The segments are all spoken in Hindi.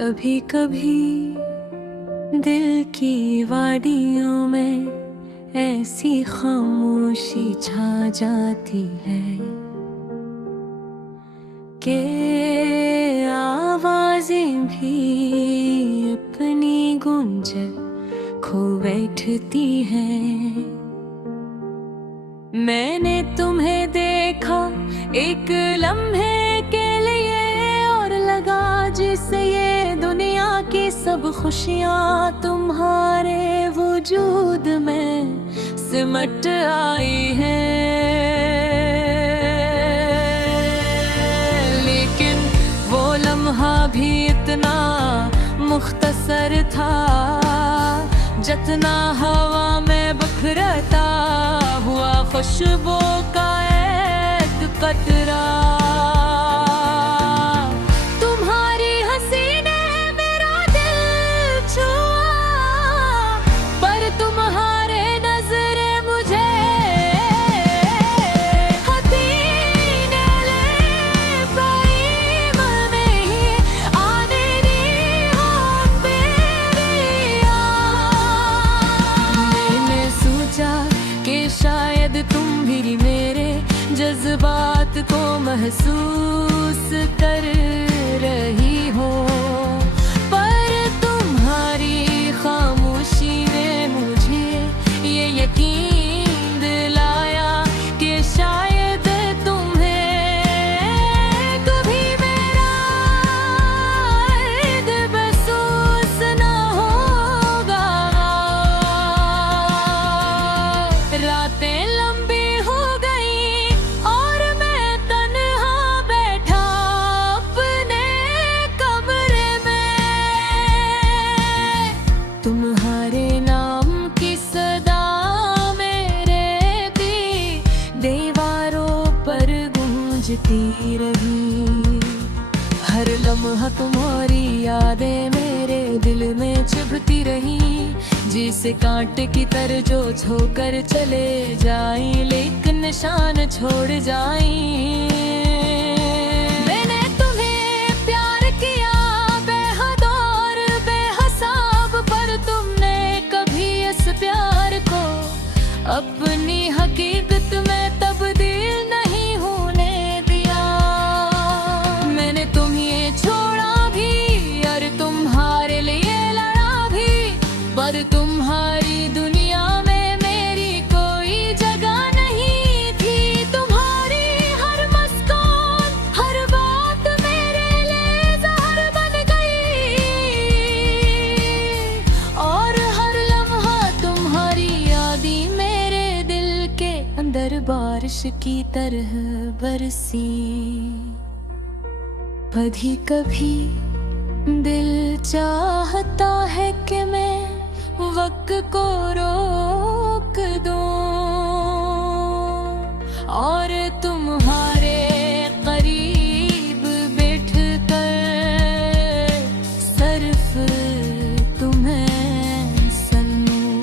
कभी कभी दिल की वादियों में ऐसी खामोशी छा जाती है कि आवाजें भी अपनी गूंज खो बैठती हैं। मैंने तुम्हें देखा एक लम्हे के लिए और लगा जिससे ये दुनिया की सब खुशियाँ तुम्हारे वजूद में सिमट आई हैं। लेकिन वो लम्हा भी इतना मुख्तसर था जितना हवा में बिखरता हुआ खुशबू का एक कतरा। तुम्हारी हंसी ने मेरा दिल छुआ, पर तुम्हारे नजरे मुझे हसीने ले पाई। मन ही आने दी हो मेरी मैंने सोचा कि शायद तुम भी मेरे जज्बात को महसूस कर रही हो, पर तुम्हारी खामोशी ने मुझे ये यकीन दिलाया कि शायद तुम्हें कभी मेरा दर्द महसूस न होगा। रातें लंबी हो गई और मैं तन्हा बैठा अपने कमरे में। तुम्हारे नाम की सदा मेरे दीवारों पर गूंजती रही। हर लम्हा तुम्हारी यादें मेरे दिल में चुभती रही, जिसे कांटे की तरह जो छोकर चले जाई लेकिन निशान छोड़ जाई। मैंने तुम्हें प्यार किया बेहद और बेहिसाब, पर तुमने कभी इस प्यार को अपनी हकीकत में तब्दील नहीं होने दिया। मैंने तुम्हें छोड़ा भी और तुम्हारे लिए लड़ा भी, पर तुम्हारी दुनिया में मेरी कोई जगह नहीं थी। तुम्हारी हर मुस्कान हर बात मेरे लिए जहर बन गई, और हर लम्हा तुम्हारी यादी मेरे दिल के अंदर बारिश की तरह बरसी। कभी कभी दिल चाहता है कि मैं वक्त को रोक दूं और तुम्हारे करीब बैठकर सिर्फ तुम्हें सुनूं,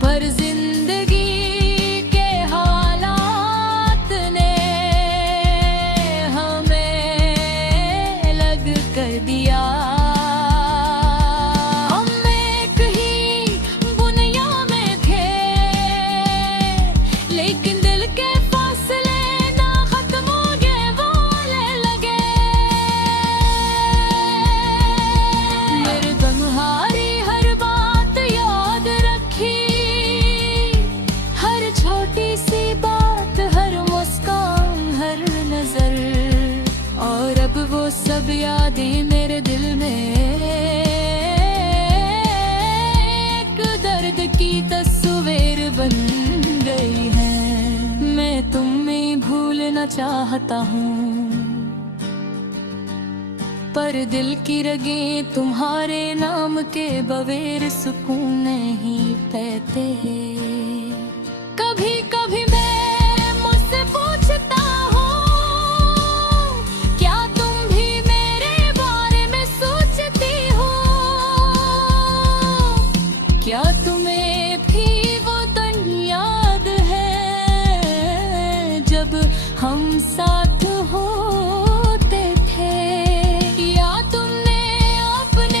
पर जिंदगी के हालात ने हमें अलग कर दिया। वो सब यादें मेरे दिल में एक दर्द की तस्वीर बन गई है। मैं तुम्हें भूलना चाहता हूँ, पर दिल की रगें तुम्हारे नाम के बगैर सुकून नहीं पाते। कभी कभी मैं मुझसे पूछता क्या तुम्हें भी वो दिन याद है जब हम साथ होते थे, या तुमने अपने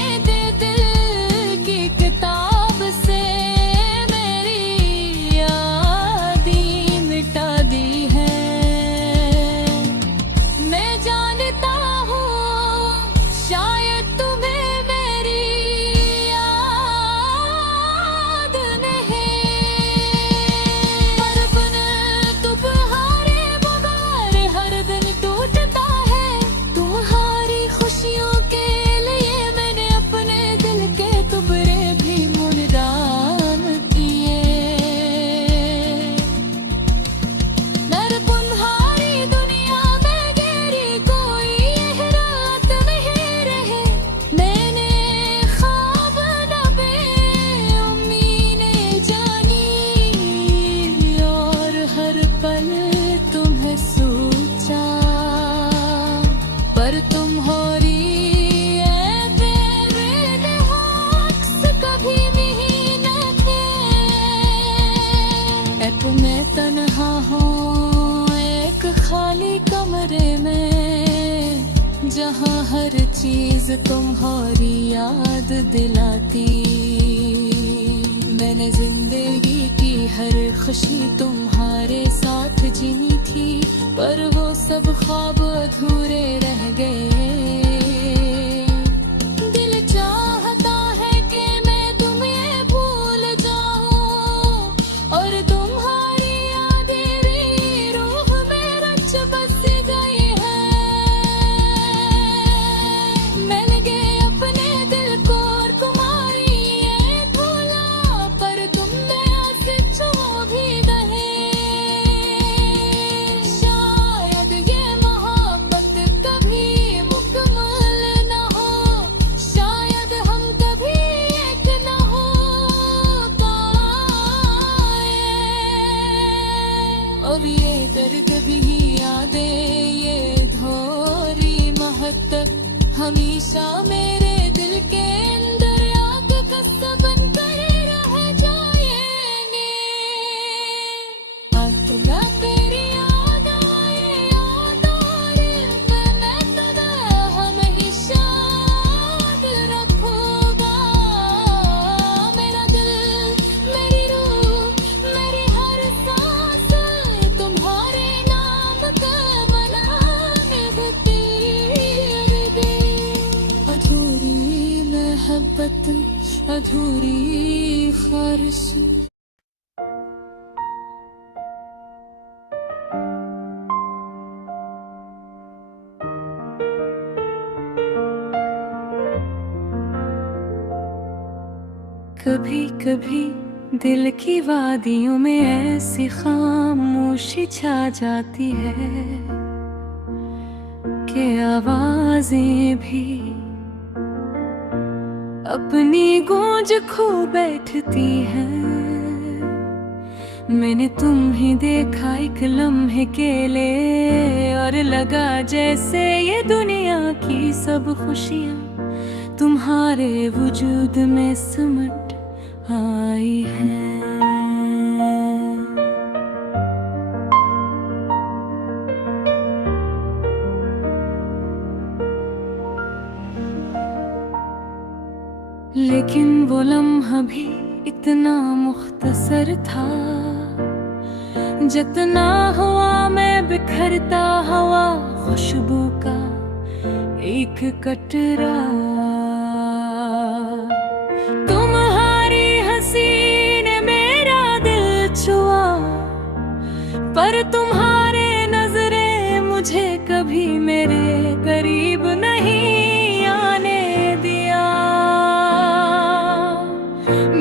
रोज तुम्हारी याद दिलाती। मैंने जिंदगी की हर खुशी तुम्हारे साथ जीनी थी, पर वो सब ख्वाब अधूरे रह गए। दिल चाहता है कि मैं तुम्हें भूल जाऊं, और तुम्हारी यादें भी रूह में रच बस गई है। मिल गए अपने दिल को और तुम्हारी ये भूला, पर तुमने ऐसे छू भी गए। शायद ये मोहब्बत कभी मुकम्मल न हो, शायद हम कभी एक न हो पाए। अब ये दर्द भी यादें, ये धोरी महक हमेशा मेरे दिल के अंदर आग का सबन करे रह जाएंगे। आतुला तेरी याद आए याद और मैं सदा हमेशा दिल रखूंगा। मेरा दिल, मेरी रूह, मेरी हर सांस तुम्हारे नाम का मनाने देती। अधूरी मोहब्बत, अधूरी ख्वाहिश। कभी कभी दिल की वादियों में ऐसी खामोशी छा जाती है कि आवाजें भी अपनी गूंज खो बैठती हैं। मैंने तुम्हें देखा एक लम्हे के लिए, और लगा जैसे ये दुनिया की सब खुशियाँ तुम्हारे वजूद में सिमट आई हैं। लेकिन वो लम्हा भी इतना मुख्तसर था, जितना हवा में बिखरता हवा खुशबू का एक कटरा। तुम्हारी हंसी ने मेरा दिल छुआ, पर तुम्हारे नजरें मुझे कभी मेरे करीब नहीं आने दिया।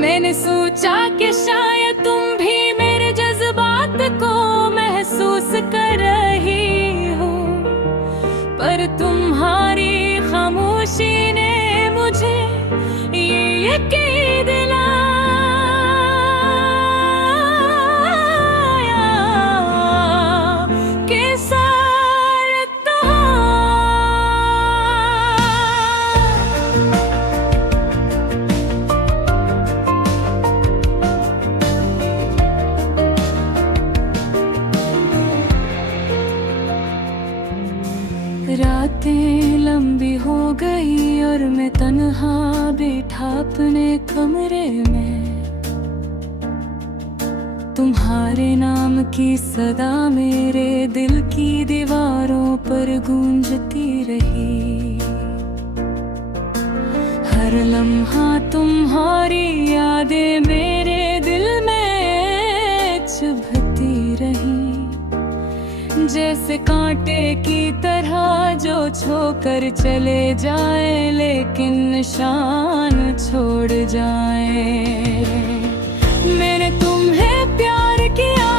मैंने सोचा कि शायद तुम भी मेरे जज्बात को महसूस कर रही हो, पर तुम्हारी खामोशी ने मुझे ये यकीन दिलाया कि रातें लंबी हो गई और मैं तन्हा बैठा अपने कमरे में। तुम्हारे नाम की सदा मेरे दिल की दीवारों पर गूंजती रही। हर लम्हा तुम्हारी यादें मेरे दिल में चुभती रही, जैसे कांटे की तरह जो छोकर चले जाए लेकिन निशान छोड़ जाए। मैंने तुम्हें प्यार किया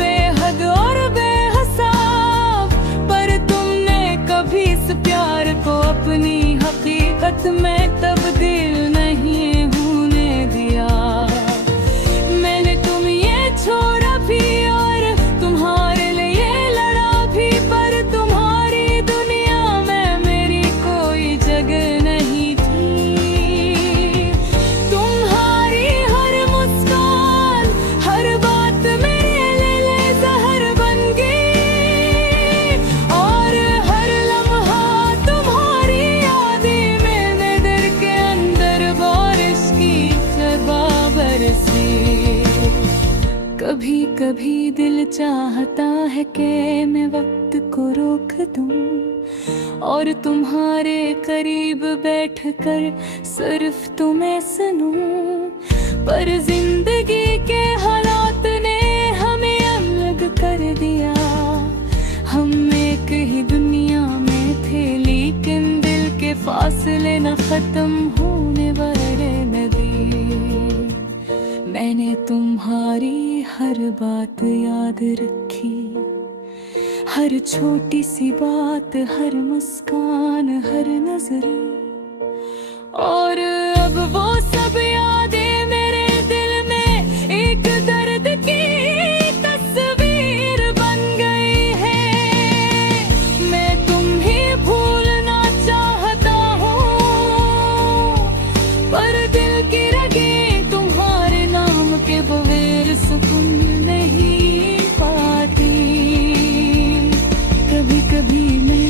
बेहद और बेहिसाब, पर तुमने कभी इस प्यार को अपनी हकीकत में तब्दील नहीं होने दिया। मैंने तुम ये छोड़ा भी और तुम्हारे लिए लड़ा भी, पर तुम्हारी दुनिया में मेरी कोई जगह नहीं थी। तुम्हारी हर मुस्कान, हर बात मेरे लिए जहर बन गई, और हर लम्हा तुम्हारी याद दे। कभी कभी दिल चाहता है कि मैं वक्त को रोक दूं और तुम्हारे करीब बैठकर सिर्फ तुम्हें सुनूं, पर जिंदगी के हालात ने हमें अलग कर दिया। हम एक ही दुनिया में थे लेकिन दिल के फासले न खत्म होने वाले नदी। मैंने तुम्हारी हर बात याद रखी, हर छोटी सी बात, हर मुस्कान, हर नजर, और अब वो सब यादें मेरे दिल में एक दर्द की तस्वीर बन गई है। मैं तुम्हें भूलना चाहता हूँ, पर दिल की रगें तुम्हारे नाम के बगैर सुकून नहीं पाती। कभी कभी मैं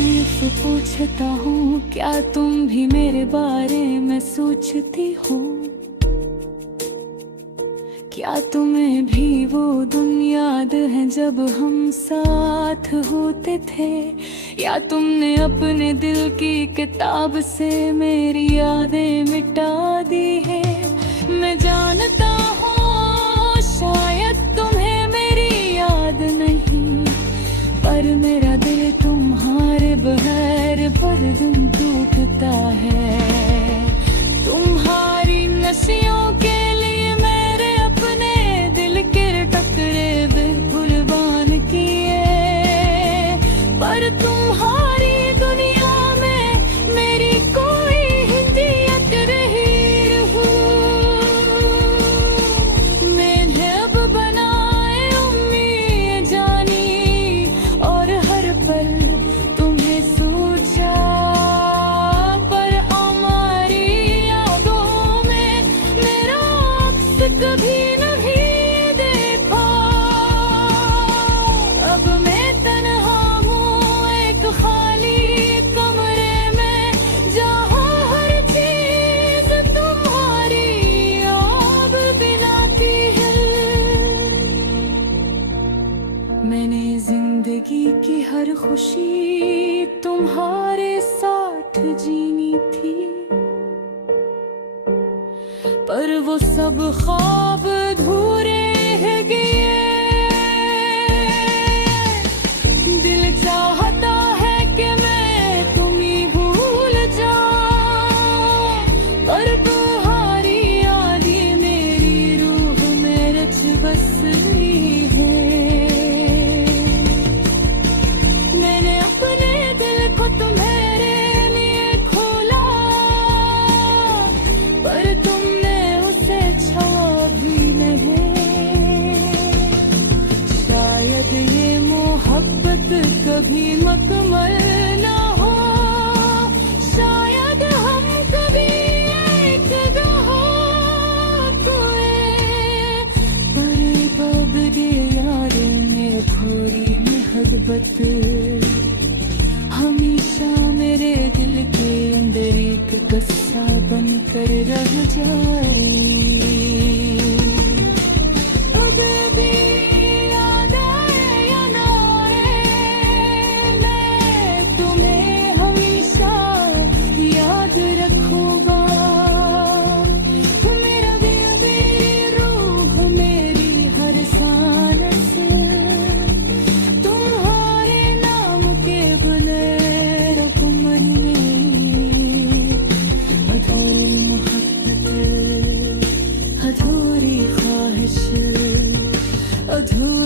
पूछता हूँ, क्या तुम भी मेरे बारे में सोचती हो? क्या तुम्हें भी वो दिन याद है जब हम साथ होते थे? या तुमने अपने दिल की किताब से मेरी यादें मिटा दी है? मैं जानता हूँ शायद तुम्हें मेरी याद नहीं, पर मेरा दिल तुम्हारे बगैर पर दिन टूटता है। तुम्हारी नशियों के लिए मेरे अपने दिल के टुकड़े बिल्कुल बान किए, पर तुम्हारी दुनिया में मेरी कोई हिंदियत नहीं हूँ। मैंने अब बनाए उम्मीद जानी और हर पल तुम्हें सोचा, पर हमारी यादों में मेरा अक्स कभी नहीं देखा। अब मैं तन्हा हूँ एक खाली कमरे में, जहाँ हर चीज तुम्हारी याद दिलाती है। मैंने जिंदगी की हर खुशी तुम्हारे साथ जीनी थी, पर वो सब ख्वाब अधूरे रह गए। दिल चाहता है कि मैं तुम्हें भूल जाऊं, पर तुम्हारी यादें मेरी रूह में रच बस रही है। मैंने अपने दिल को तुम्हारे लिए खोला, पर तुमने उसे छुआ भी नहीं। शायद ये मोहब्बत कभी मुकम्मल ना हो, शायद हम कभी एक हो पर कब के यादें में थोड़ी मोहब्बत हमेशा मेरे दिल के अंदर एक कस्सा बन कर रह जाए। अब भी याद आए या ना आए, मैं तुम्हें हमेशा याद रखूंगा। मेरा दिल, मेरी रूह, मेरी हर सांस तुम्हारे नाम के बगैर हुक्म नहीं। अधूरी मोहब्बत, अधूरी ख्वाहिश, अधूरी